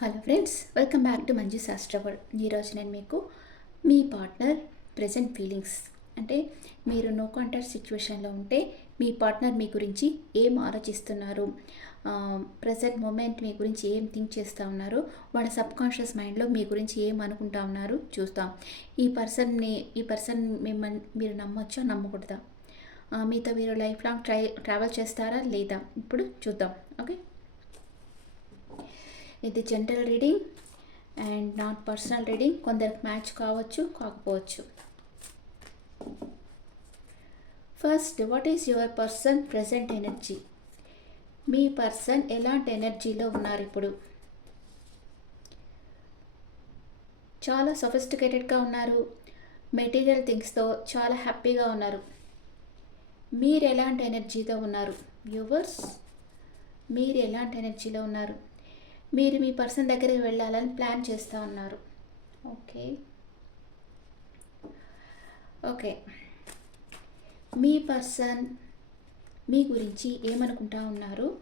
Hello friends welcome back to Manju Shastra world ఈరోజు నేను మీకు మీ పార్ట్నర్ ప్రజెంట్ ఫీలింగ్స్ అంటే మీరు నో కాంటాక్ట్ సిచ్యువేషన్లో ఉంటే మీ పార్ట్నర్ మీ గురించి ఏం ఆలోచిస్తున్నారు? ప్రజెంట్ మూమెంట్ మీ గురించి ఏం థింక్ చేస్తూ ఉన్నారు? వాళ్ళ సబ్ కాన్షియస్ మైండ్లో మీ గురించి ఏం అనుకుంటా ఉన్నారు? చూస్తాం. ఈ పర్సన్ని ఈ పర్సన్ మిమ్మల్ని మీరు నమ్మొచ్చా? నమ్మకూడదా? మీతో మీరు లైఫ్ లాంగ్ ట్రై ట్రావెల్ చేస్తారా? లేదా? ఇప్పుడు చూద్దాం. ఓకే ఇది general reading and not personal reading కొందరికి మ్యాచ్ కావచ్చు కాకపోవచ్చు. First what is your person present energy me person ఎలాంటి ఎనర్జీలో ఉన్నారు ఇప్పుడు? చాలా సొఫిస్టికేటెడ్గా ఉన్నారు. మెటీరియల్ థింగ్స్తో చాలా హ్యాపీగా ఉన్నారు. మీరు ఎలాంటి ఎనర్జీతో ఉన్నారు? వ్యూవర్స్ మీరు ఎలాంటి ఎనర్జీలో ఉన్నారు? మీరు మీ పర్సన్ దగ్గరికి వెళ్ళాలని ప్లాన్ చేస్తూ ఉన్నారు. ఓకే. ఓకే. మీ పర్సన్ మీ గురించి ఏమనుకుంటా ఉన్నారు?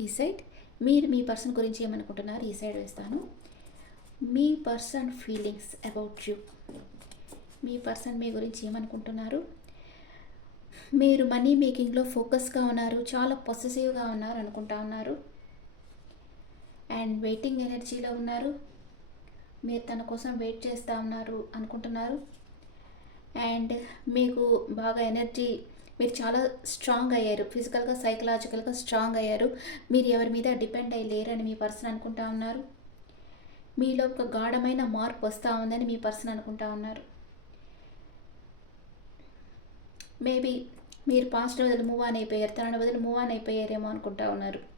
ఈ సైడ్. మీరు మీ పర్సన్ గురించి ఏమనుకుంటున్నారు? ఈ సైడ్ వేస్తాను. మీ పర్సన్ ఫీలింగ్స్ అబౌట్ యూ. మీ పర్సన్ మీ గురించి ఏమనుకుంటున్నారు? మీరు మనీ మేకింగ్లో ఫోకస్గా ఉన్నారు చాలా పొసెసివ్గా ఉన్నారు అనుకుంటా ఉన్నారు. అండ్ వెయిటింగ్ ఎనర్జీలో ఉన్నారు. మీరు తన కోసం వెయిట్ చేస్తూ ఉన్నారు అనుకుంటున్నారు. అండ్ మీకు బాగా ఎనర్జీ మీరు చాలా స్ట్రాంగ్ అయ్యారు. ఫిజికల్గా సైకలాజికల్గా స్ట్రాంగ్ అయ్యారు. మీరు ఎవరి మీద డిపెండ్ అయ్యి లేరని మీ పర్సన్ అనుకుంటా ఉన్నారు. మీలో ఒక గాఢమైన మార్పు వస్తూ ఉందని మీ పర్సన్ అనుకుంటా ఉన్నారు. మేబీ మీరు పాస్ట్ బదులు మూవ్ ఆన్ అయిపోయారు తన బదులు మూవ్ ఆన్ అయిపోయారేమో అనుకుంటా ఉన్నారు.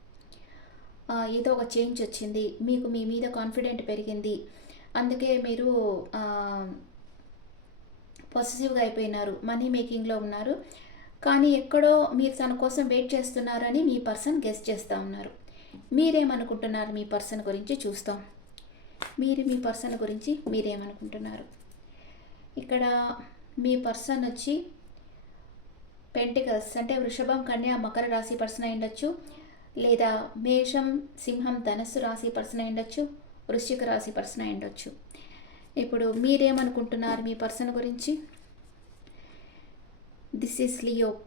ఏదో ఒక చేంజ్ వచ్చింది. మీకు మీ మీద కాన్ఫిడెంట్ పెరిగింది. అందుకే మీరు పాజిటివ్గా అయిపోయినారు. మనీ మేకింగ్లో ఉన్నారు. కానీ ఎక్కడో మీరు తన కోసం వెయిట్ చేస్తున్నారని మీ పర్సన్ గెస్ట్ చేస్తూ ఉన్నారు. మీరేమనుకుంటున్నారు మీ పర్సన్ గురించి చూస్తాం. మీరు మీ పర్సన్ గురించి మీరేమనుకుంటున్నారు? ఇక్కడ మీ పర్సన్ వచ్చి పెంటికల్స్ అంటే వృషభం కన్యా మకర రాశి పర్సన్ అయి ఉండొచ్చు. లేదా మేషం సింహం ధనస్సు రాశి పర్సన్ అయ్యుండొచ్చు వృశ్చిక రాశి పర్సన్ అయి ఇప్పుడు మీరేమనుకుంటున్నారు మీ పర్సన్ గురించి? దిస్ ఈస్ లియో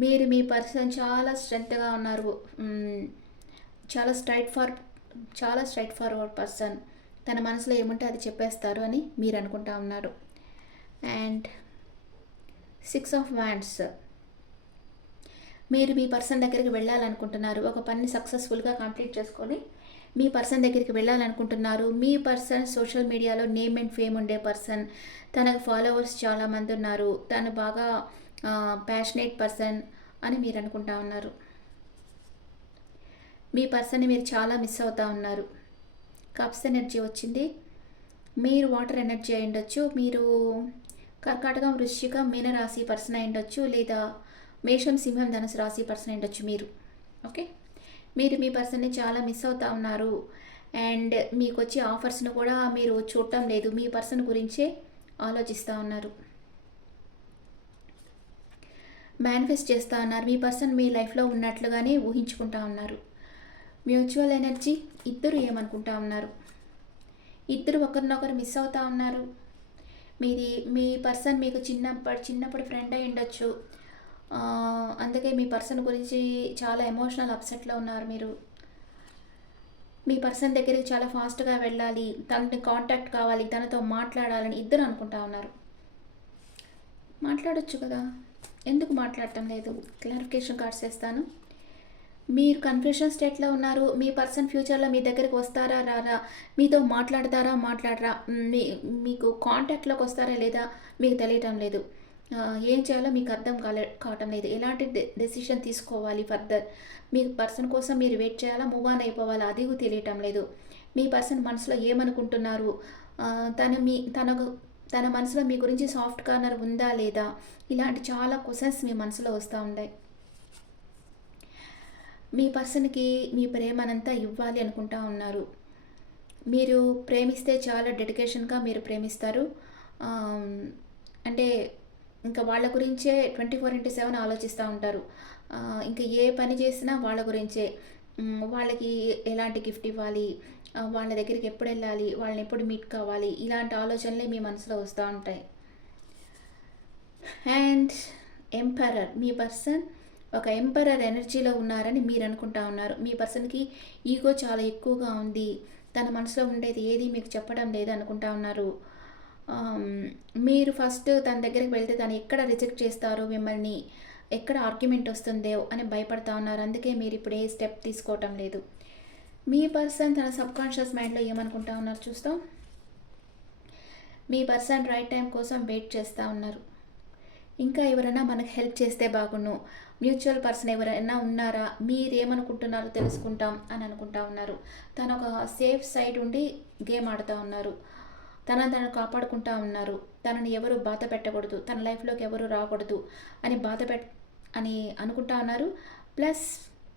మీరు మీ పర్సన్ చాలా స్ట్రెంత్గా ఉన్నారు. చాలా స్ట్రైట్ ఫార్ చాలా స్ట్రైట్ ఫార్వర్డ్ పర్సన్. తన మనసులో ఏముంటే అది చెప్పేస్తారు అని మీరు అనుకుంటా ఉన్నారు. అండ్ సిక్స్ ఆఫ్ వ్యాండ్స్ మీరు మీ పర్సన్ దగ్గరికి వెళ్ళాలనుకుంటున్నారు ఒక పని సక్సెస్ఫుల్గా కంప్లీట్ చేసుకొని మీ పర్సన్ దగ్గరికి వెళ్ళాలనుకుంటున్నారు మీ పర్సన్ సోషల్ మీడియాలో నేమ్ అండ్ ఫేమ్ ఉండే పర్సన్ తనకు ఫాలోవర్స్ చాలామంది ఉన్నారు తను బాగా ప్యాషనేట్ పర్సన్ అని మీరు అనుకుంటా ఉన్నారు. మీ పర్సన్ని మీరు చాలా మిస్ అవుతా ఉన్నారు. కప్స్ ఎనర్జీ వచ్చింది. మీరు వాటర్ ఎనర్జీ అయి ఉండొచ్చు మీరు కర్కాటకం వృశ్చిక మీనరాశి పర్సన్ అయి ఉండొచ్చు లేదా మేషం సింహం ధనుసు రాశి పర్సన్ ఉండొచ్చు మీరు. ఓకే? మీరు మీ పర్సన్ని చాలా మిస్ అవుతా ఉన్నారు. అండ్ మీకు వచ్చే ఆఫర్స్ను కూడా మీరు చూడటం లేదు. మీ పర్సన్ గురించే ఆలోచిస్తూ ఉన్నారు. మేనిఫెస్ట్ చేస్తూ ఉన్నారు. మీ పర్సన్ మీ లైఫ్లో ఉన్నట్లుగానే ఊహించుకుంటా ఉన్నారు. మ్యూచువల్ ఎనర్జీ ఇద్దరు ఏమనుకుంటా ఉన్నారు? ఇద్దరు ఒకరినొకరు మిస్ అవుతా ఉన్నారు. మీది మీ పర్సన్ మీకు చిన్నప్పటి చిన్నప్పుడు ఫ్రెండ్ అయి ఉండొచ్చు అందుకే మీ పర్సన్ గురించి చాలా ఎమోషనల్ అప్సెట్లో ఉన్నారు మీరు. మీ పర్సన్ దగ్గరికి చాలా ఫాస్ట్గా వెళ్ళాలి తనని కాంటాక్ట్ కావాలి తనతో మాట్లాడాలని ఇద్దరు అనుకుంటా ఉన్నారు. మాట్లాడొచ్చు కదా? ఎందుకు మాట్లాడటం లేదు? క్లారిఫికేషన్ కార్డ్స్ వేస్తాను. మీరు కన్ఫ్యూషన్ స్టేట్లో ఉన్నారు మీ పర్సన్ ఫ్యూచర్లో మీ దగ్గరికి వస్తారా రారా? మీతో మాట్లాడతారా మాట్లాడరా? మీ మీకు కాంటాక్ట్లోకి వస్తారా లేదా? మీకు తెలియటం లేదు. ఏం చేయాలో మీకు అర్థం కాలే కావటం లేదు. ఎలాంటి డెసిషన్ తీసుకోవాలి ఫర్దర్ మీ పర్సన్ కోసం మీరు వెయిట్ చేయాలా? మూవ్ ఆన్ అయిపోవాలా? అది తెలియటం లేదు. మీ పర్సన్ మనసులో ఏమనుకుంటున్నారు? తను మీ తనకు తన మనసులో మీ గురించి సాఫ్ట్ కార్నర్ ఉందా లేదా? ఇలాంటి చాలా క్వశ్చన్స్ మీ మనసులో వస్తూ ఉన్నాయి. మీ పర్సన్కి మీ ప్రేమనంతా ఇవ్వాలి అనుకుంటా ఉన్నారు. మీరు ప్రేమిస్తే చాలా డెడికేషన్గా మీరు ప్రేమిస్తారు. అంటే ఇంకా వాళ్ళ గురించే ట్వంటీ ఫోర్ ఇంటూ సెవెన్ ఆలోచిస్తూ ఉంటారు. ఇంకా ఏ పని చేసినా వాళ్ళ గురించే. వాళ్ళకి ఎలాంటి గిఫ్ట్ ఇవ్వాలి? వాళ్ళ దగ్గరికి ఎప్పుడు వెళ్ళాలి? వాళ్ళని ఎప్పుడు మీట్ కావాలి? ఇలాంటి ఆలోచనలే మీ మనసులో వస్తూ ఉంటాయి. అండ్ ఎంపరర్ మీ పర్సన్ ఒక ఎంపరర్ ఎనర్జీలో ఉన్నారని మీరు అనుకుంటా ఉన్నారు. మీ పర్సన్కి ఈగో చాలా ఎక్కువగా ఉంది. తన మనసులో ఉండేది ఏది మీకు చెప్పడం లేదు అనుకుంటా ఉన్నారు. మీరు ఫస్ట్ తన దగ్గరికి వెళ్తే తను ఎక్కడ రిజెక్ట్ చేస్తారో? మిమ్మల్ని ఎక్కడ ఆర్గ్యుమెంట్ వస్తుందో అని భయపడతా ఉన్నారు. అందుకే మీరు ఇప్పుడు ఏ స్టెప్ తీసుకోవటం లేదు. మీ పర్సన్ తన సబ్కాన్షియస్ మైండ్లో ఏమనుకుంటా ఉన్నారు చూస్తాం. మీ పర్సన్ రైట్ టైం కోసం వెయిట్ చేస్తూ ఉన్నారు. ఇంకా ఎవరైనా మనకు హెల్ప్ చేస్తే బాగుండు. మ్యూచువల్ పర్సన్ ఎవరైనా ఉన్నారా? మీరేమనుకుంటున్నారో తెలుసుకుంటాం అని అనుకుంటా ఉన్నారు. తను ఒక సేఫ్ సైడ్ ఉండి గేమ్ ఆడుతూ ఉన్నారు. తనను తను కాపాడుకుంటా ఉన్నారు. తనని ఎవరు బాధ పెట్టకూడదు. తన లైఫ్లోకి ఎవరు రాకూడదు అని బాధ పెట్ అని అనుకుంటా ఉన్నారు. ప్లస్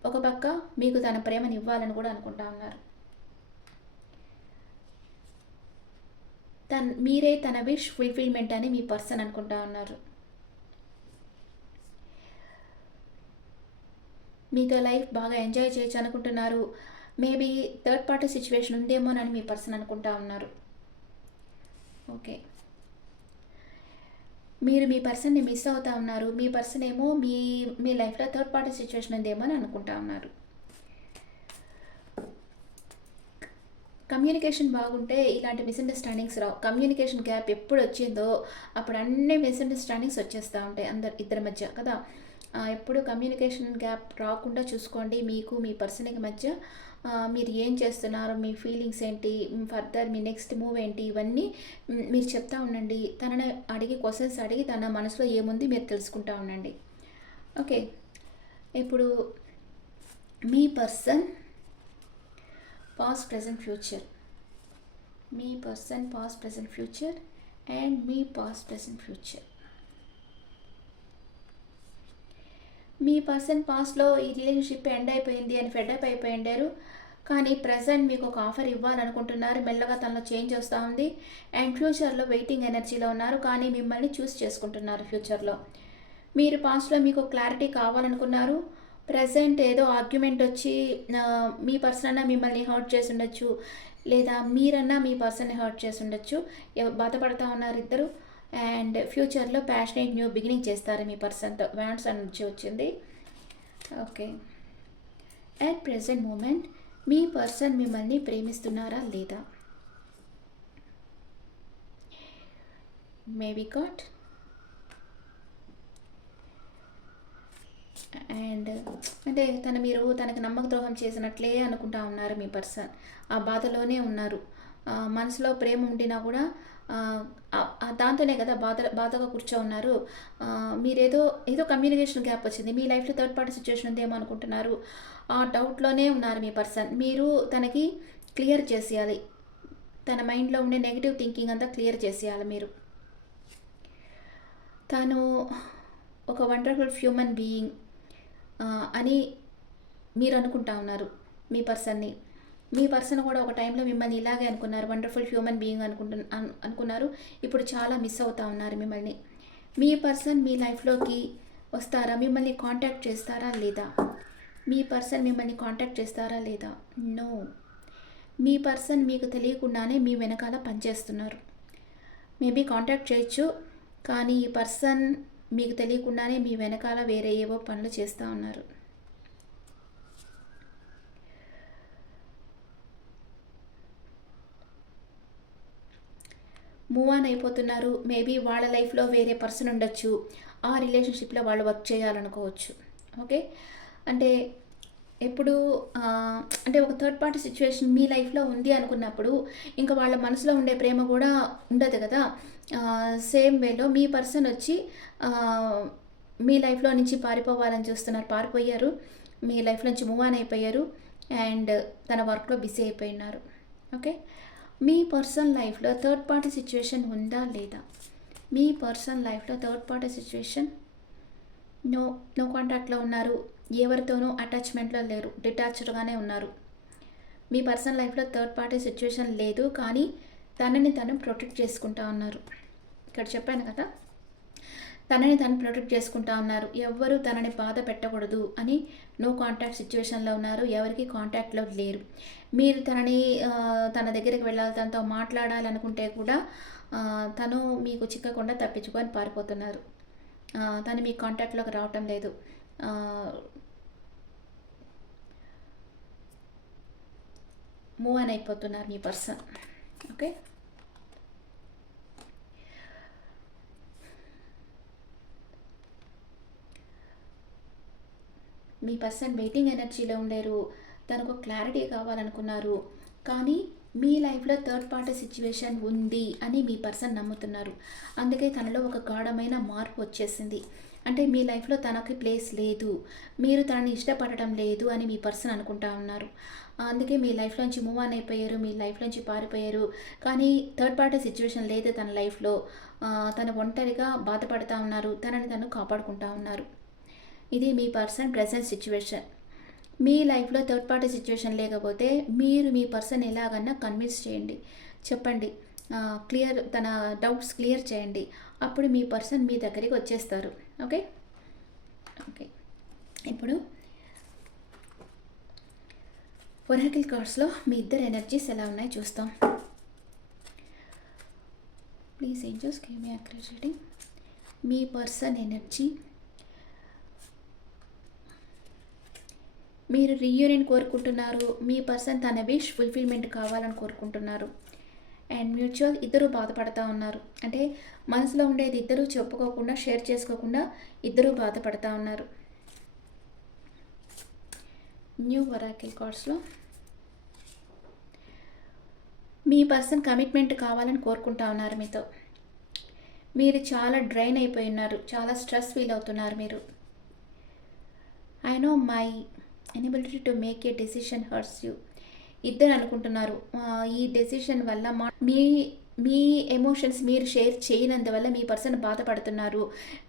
ఒక పక్క మీకు తన ప్రేమని ఇవ్వాలని కూడా అనుకుంటా ఉన్నారు. తన్ మీరే తన విష్ ఫుల్ఫిల్మెంట్ అని మీ పర్సన్ అనుకుంటా ఉన్నారు. మీతో లైఫ్ బాగా ఎంజాయ్ చేయొచ్చు అనుకుంటున్నారు. మేబీ థర్డ్ పార్టీ సిచ్యువేషన్ ఉందేమోనని మీ పర్సన్ అనుకుంటా ఉన్నారు. ఓకే. మీరు మీ పర్సన్ని మిస్ అవుతా ఉన్నారు. మీ పర్సన్ ఏమో మీ మీ లైఫ్లో థర్డ్ పార్టీ సిచ్యువేషన్ ఉందేమో అని అనుకుంటా ఉన్నారు. కమ్యూనికేషన్ బాగుంటే ఇలాంటి మిస్అండర్స్టాండింగ్స్ రావు. కమ్యూనికేషన్ గ్యాప్ ఎప్పుడు వచ్చిందో అప్పుడు అన్ని మిస్అండర్స్టాండింగ్స్ వచ్చేస్తూ ఉంటాయి అందరు ఇద్దరి మధ్య కదా? ఎప్పుడు కమ్యూనికేషన్ గ్యాప్ రాకుండా చూసుకోండి. మీకు మీ పర్సన్కి మధ్య మీరు ఏం చేస్తున్నారు మీ ఫీలింగ్స్ ఏంటి ఫర్దర్ మీ నెక్స్ట్ మూవ్ ఏంటి ఇవన్నీ మీరు చెప్తా ఉండండి. తనని అడిగి క్వశ్చన్స్ అడిగి తన మనసులో ఏముంది మీరు తెలుసుకుంటా ఉండండి. ఓకే. ఇప్పుడు మీ person past present future. Me person past present future and me past present future. మీ పర్సన్ పాస్ట్లో ఈ రిలేషన్షిప్ ఎండ్ అయిపోయింది అని ఫెడప్ అయిపోయి ఉండారు. కానీ ప్రజెంట్ మీకు ఒక ఆఫర్ ఇవ్వాలనుకుంటున్నారు. మెల్లగా తనలో చేంజ్ వస్తూ ఉంది. అండ్ ఫ్యూచర్లో వెయిటింగ్ ఎనర్జీలో ఉన్నారు. కానీ మిమ్మల్ని చూస్ చేసుకుంటున్నారు ఫ్యూచర్లో. మీరు పాస్ట్లో మీకు క్లారిటీ కావాలనుకున్నారు. ప్రజెంట్ ఏదో ఆర్గ్యుమెంట్ వచ్చి మీ పర్సన్ అన్నా మిమ్మల్ని హర్ట్ చేసి ఉండొచ్చు. లేదా మీరన్నా మీ పర్సన్ని హర్ట్ చేసి ఉండొచ్చు. బాధపడతా ఉన్నారు ఇద్దరు. అండ్ ఫ్యూచర్లో ప్యాషనేట్ న్యూ బిగినింగ్ చేస్తారు మీ పర్సన్తో వ్యాన్స్ అని నుంచి వచ్చింది. ఓకే అట్ ప్రెసెంట్ మూమెంట్ మీ పర్సన్ మిమ్మల్ని ప్రేమిస్తున్నారా లేదా? మేబీ గాట్ అండ్ అంటే తన మీరు తనకి నమ్మక ద్రోహం చేసినట్లే అనుకుంటా ఉన్నారు మీ పర్సన్ ఆ బాధలోనే ఉన్నారు. మనసులో ప్రేమ ఉండినా కూడా దాంతోనే కదా బాధ బాధగా కూర్చో ఉన్నారు మీరేదో ఏదో కమ్యూనికేషన్ గ్యాప్ వచ్చింది. మీ లైఫ్లో థర్డ్ పార్టీ సిచ్యువేషన్ ఉందేమో అనుకుంటున్నారు. ఆ డౌట్లోనే ఉన్నారు మీ పర్సన్ మీరు తనకి క్లియర్ చేసేయాలి. తన మైండ్లో ఉండే నెగిటివ్ థింకింగ్ అంతా క్లియర్ చేసేయాలి మీరు. తను ఒక వండర్ఫుల్ హ్యూమన్ బీయింగ్ అని మీరు అనుకుంటా ఉన్నారు మీ పర్సన్ని మీ పర్సన్ కూడా ఒక టైంలో మిమ్మల్ని ఇలాగే అనుకున్నారు వండర్ఫుల్ హ్యూమన్ బీయింగ్ అనుకుంటు అనుకున్నారు. ఇప్పుడు చాలా మిస్ అవుతా ఉన్నారు మిమ్మల్ని. మీ పర్సన్ మీ లైఫ్లోకి వస్తారా? మిమ్మల్ని కాంటాక్ట్ చేస్తారా లేదా? మీ పర్సన్ మిమ్మల్ని కాంటాక్ట్ చేస్తారా లేదా? నో మీ పర్సన్ మీకు తెలియకుండానే మీ వెనకాల పనిచేస్తున్నారు. మేబీ కాంటాక్ట్ చేయొచ్చు కానీ ఈ పర్సన్ మీకు తెలియకుండానే మీ వెనకాల వేరే ఏవో పనులు చేస్తూ ఉన్నారు. మూవ్ ఆన్ అయిపోతున్నారు. మేబీ వాళ్ళ లైఫ్లో వేరే పర్సన్ ఉండొచ్చు. ఆ రిలేషన్షిప్లో వాళ్ళు వర్క్ చేయాలనుకోవచ్చు. ఓకే అంటే ఎప్పుడు అంటే ఒక థర్డ్ పార్టీ సిచ్యువేషన్ మీ లైఫ్లో ఉంది అనుకున్నప్పుడు ఇంకా వాళ్ళ మనసులో ఉండే ప్రేమ కూడా ఉండదు కదా? సేమ్ వేలో మీ పర్సన్ వచ్చి మీ లైఫ్లో నుంచి పారిపోవాలని చూస్తున్నారు. పారిపోయారు. మీ లైఫ్ నుంచి మూవ్ ఆన్ అయిపోయారు. అండ్ తన వర్క్లో బిజీ అయిపోయినారు. ఓకే మీ పర్సన్ లైఫ్లో థర్డ్ పార్టీ సిచ్యువేషన్ ఉందా లేదా? మీ పర్సన్ లైఫ్లో third party situation? No no కాంటాక్ట్లో ఉన్నారు. ఎవరితోనూ అటాచ్మెంట్లో లేరు. డిటాచ్డ్గానే ఉన్నారు. మీ పర్సనల్ లైఫ్లో థర్డ్ పార్టీ సిచ్యువేషన్ లేదు కానీ తనని తను ప్రొటెక్ట్ చేసుకుంటా ఉన్నారు. ఇక్కడ చెప్పాను కదా? తనని తను ప్రొటెక్ట్ చేసుకుంటా ఉన్నారు. ఎవ్వరూ తనని బాధ పెట్టకూడదు అని నో కాంటాక్ట్ సిచ్యువేషన్లో ఉన్నారు. ఎవరికి కాంటాక్ట్లో లేరు. మీరు తనని తన దగ్గరికి వెళ్ళాలి తనతో మాట్లాడాలనుకుంటే కూడా తను మీకు చిక్కకుండా తప్పించుకొని పారిపోతున్నారు. తను మీ కాంటాక్ట్లోకి రావటం లేదు. మూవ్ అని అయిపోతున్నారు మీ పర్సన్ ఓకే మీ పర్సన్ వెయిటింగ్ ఎనర్జీలో ఉండేరు తనకు క్లారిటీ కావాలనుకున్నారు. కానీ మీ లైఫ్లో థర్డ్ పార్టీ సిచ్యువేషన్ ఉంది అని మీ పర్సన్ నమ్ముతున్నారు. అందుకే తనలో ఒక గాఢమైన మార్పు వచ్చేసింది. అంటే మీ లైఫ్లో తనకి ప్లేస్ లేదు. మీరు తనని ఇష్టపడటం లేదు అని మీ పర్సన్ అనుకుంటా ఉన్నారు. అందుకే మీ లైఫ్లోంచి మూవ్ ఆన్ అయిపోయారు మీ లైఫ్లోంచి పారిపోయారు. కానీ థర్డ్ పార్టీ సిచ్యువేషన్ లేదు తన లైఫ్లో. తను ఒంటరిగా బాధపడతా ఉన్నారు. తనని తను కాపాడుకుంటా ఉన్నారు. ఇది మీ పర్సన్ ప్రజెంట్ సిచ్యువేషన్. మీ లైఫ్లో థర్డ్ పార్టీ సిచ్యువేషన్ లేకపోతే మీరు మీ పర్సన్ ఎలాగన్నా కన్విన్స్ చేయండి. చెప్పండి. క్లియర్ తన డౌట్స్ క్లియర్ చేయండి. అప్పుడు మీ పర్సన్ మీ దగ్గరికి వచ్చేస్తారు. ఓకే? ఓకే. ఇప్పుడు ఒరాకిల్ కార్డ్స్లో మీ ఇద్దరు ఎనర్జీస్ ఎలా ఉన్నాయి చూస్తాం. ప్లీజ్ ఏంజల్స్ కేమీ మీ రీడింగ్. మీ పర్సన్ ఎనర్జీ మీరు రీయూనియన్ కోరుకుంటున్నారు మీ పర్సన్ తన విష్ ఫుల్ఫిల్మెంట్ కావాలని కోరుకుంటున్నారు. అండ్ మ్యూచువల్ ఇద్దరు బాధపడతా ఉన్నారు. అంటే మనసులో ఉండేది ఇద్దరు చెప్పుకోకుండా షేర్ చేసుకోకుండా ఇద్దరు బాధపడతా ఉన్నారు. న్యూ వరాకిల్ కార్డ్స్లో మీ పర్సన్ కమిట్మెంట్ కావాలని కోరుకుంటా ఉన్నారు మీతో. మీరు చాలా డ్రైన్ అయిపోయి ఉన్నారు. చాలా స్ట్రెస్ ఫీల్ అవుతున్నారు మీరు. I know my ability to make a decision hurts you ఇద్దరు అనుకుంటున్నారు. ఈ డెసిషన్ వల్ల మా మీ మీ ఎమోషన్స్ మీరు షేర్ చేయనందువల్ల మీ పర్సన్ బాధపడుతున్నారు.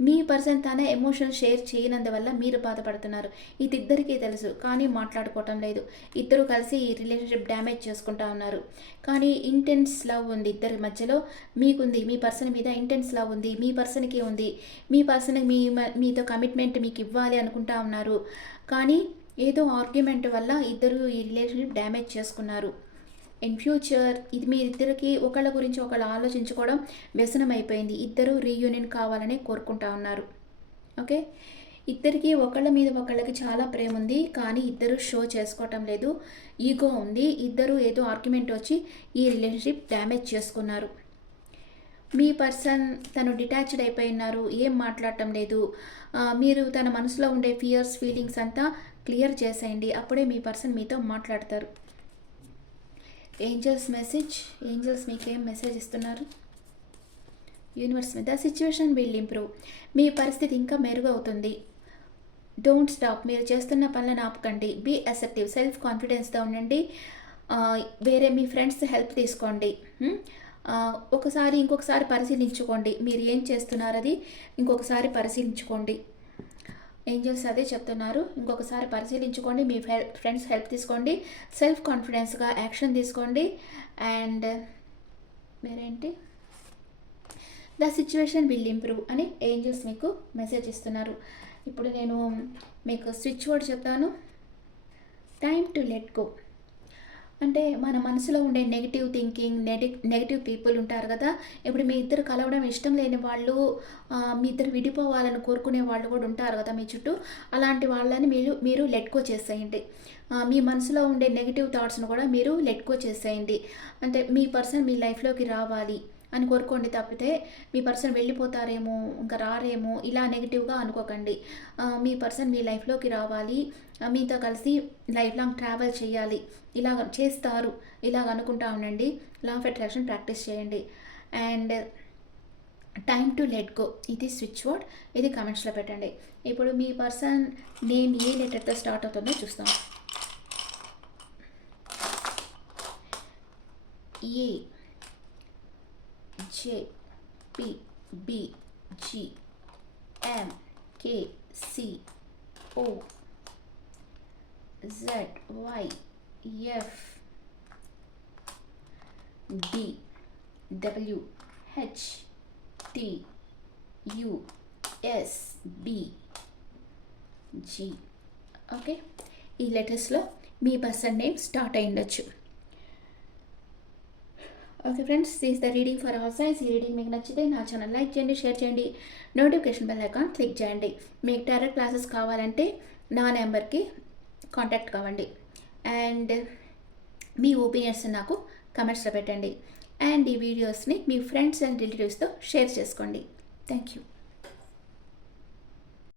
మీ పర్సన్ తన ఎమోషన్ షేర్ చేయనందువల్ల మీరు బాధపడుతున్నారు. ఇది ఇద్దరికీ తెలుసు కానీ మాట్లాడుకోవటం లేదు. ఇద్దరు కలిసి ఈ రిలేషన్షిప్ డ్యామేజ్ చేసుకుంటా ఉన్నారు. కానీ ఇంటెన్స్ లవ్ ఉంది ఇద్దరి మధ్యలో. మీకుంది మీ పర్సన్ మీద ఇంటెన్స్ లవ్ ఉంది మీ పర్సన్కి ఉంది. మీ పర్సన్ మీ మీతో కమిట్మెంట్ మీకు ఇవ్వాలి అనుకుంటా ఉన్నారు. కానీ ఏదో ఆర్గ్యుమెంట్ వల్ల ఇద్దరు ఈ రిలేషన్షిప్ డ్యామేజ్ చేసుకున్నారు. ఇన్ ఫ్యూచర్ ఇది మీ ఇద్దరికి ఒకళ్ళ గురించి ఒకళ్ళు ఆలోచించుకోవడం వ్యసనం అయిపోయింది ఇద్దరు రీయూనియన్ కావాలని కోరుకుంటా ఉన్నారు. ఓకే? ఇద్దరికి ఒకళ్ళ మీద ఒకళ్ళకి చాలా ప్రేమ ఉంది. కానీ ఇద్దరు షో చేసుకోవటం లేదు. ఈగో ఉంది. ఇద్దరు ఏదో ఆర్గ్యుమెంట్ వచ్చి ఈ రిలేషన్షిప్ డ్యామేజ్ చేసుకున్నారు. మీ పర్సన్ తను డిటాచ్డ్ అయిపోయి ఉన్నారు. ఏం మాట్లాడటం లేదు. మీరు తన మనసులో ఉండే ఫియర్స్ ఫీలింగ్స్ అంతా క్లియర్ చేసేయండి. అప్పుడే మీ పర్సన్ మీతో మాట్లాడతారు. Angels message? ఏంజల్స్ మీకు ఏం మెసేజ్ ఇస్తున్నారు? యూనివర్స్ మీద సిచ్యువేషన్ విల్ ఇంప్రూవ్. మీ పరిస్థితి ఇంకా మెరుగవుతుంది డోంట్ స్టాప్. మీరు చేస్తున్న పనులను ఆపకండి. బీ అసెప్టివ్. సెల్ఫ్ కాన్ఫిడెన్స్తో ఉండండి. వేరే మీ ఫ్రెండ్స్ హెల్ప్ తీసుకోండి. ఒకసారి ఇంకొకసారి పరిశీలించుకోండి. మీరు ఏం చేస్తున్నారది ఇంకొకసారి పరిశీలించుకోండి. ఏంజల్స్ అదే చెప్తున్నారు. ఇంకొకసారి పరిశీలించుకోండి మీ ఫ్రెండ్స్ హెల్ప్ తీసుకోండి సెల్ఫ్ కాన్ఫిడెన్స్గా యాక్షన్ తీసుకోండి అండ్ మీరేంటి? ద సిచ్యువేషన్ విల్ ఇంప్రూవ్ అని ఏంజల్స్ మీకు మెసేజ్ ఇస్తున్నారు. ఇప్పుడు నేను మీకు స్విచ్ బోర్డ్ చెప్తాను. Time to let go. అంటే మన మనసులో ఉండే నెగిటివ్ థింకింగ్ నెగి నెగిటివ్ పీపుల్ ఉంటారు కదా. ఇప్పుడు మీ ఇద్దరు కలవడం ఇష్టం లేని వాళ్ళు మీ ఇద్దరు విడిపోవాలని కోరుకునే వాళ్ళు కూడా ఉంటారు కదా మీ చుట్టూ. అలాంటి వాళ్ళని మీరు మీరు లెట్కో చేసేయండి. మీ మనసులో ఉండే నెగిటివ్ థాట్స్ను కూడా మీరు లెట్కో చేసేయండి. అంటే మీ పర్సన్ మీ లైఫ్లోకి రావాలి అని కోరుకోండి తప్పితే మీ పర్సన్ వెళ్ళిపోతారేమో ఇంకా రారేమో ఇలా నెగిటివ్గా అనుకోకండి. మీ పర్సన్ మీ లైఫ్లోకి రావాలి. మీతో కలిసి లైఫ్ లాంగ్ ట్రావెల్ చేయాలి. ఇలా చేస్తారు. ఇలాగ అనుకుంటా ఉండండి. లా ఆఫ్ అట్రాక్షన్ ప్రాక్టీస్ చేయండి. And time to let go ఇది స్విచ్ వర్డ్ ఇది కమెంట్స్లో పెట్టండి. ఇప్పుడు మీ పర్సన్ నేమ్ ఏ లెటర్తో స్టార్ట్ అవుతుందో చూస్తాం. A J P B G M K C O Z Y F D W H T U S B G okay ఈ లెటర్స్లో మీ పర్సన్ నేమ్ స్టార్ట్ అయ్యుండొచ్చు okay friends is the reading for all signs ఈ reading మీకు నచ్చితే నా channel like చేయండి share చేయండి. నోటిఫికేషన్ బెల్ ఐకాన్ క్లిక్ చేయండి. మీకు డైరెక్ట్ క్లాసెస్ కావాలంటే నా నెంబర్కి కాంటాక్ట్ కావండి. అండ్ మీ ఒపీనియన్స్ నాకు కమెంట్స్లో పెట్టండి. అండ్ ఈ వీడియోస్ని మీ ఫ్రెండ్స్ అండ్ రిలేటివ్స్తో షేర్ చేసుకోండి. Thank you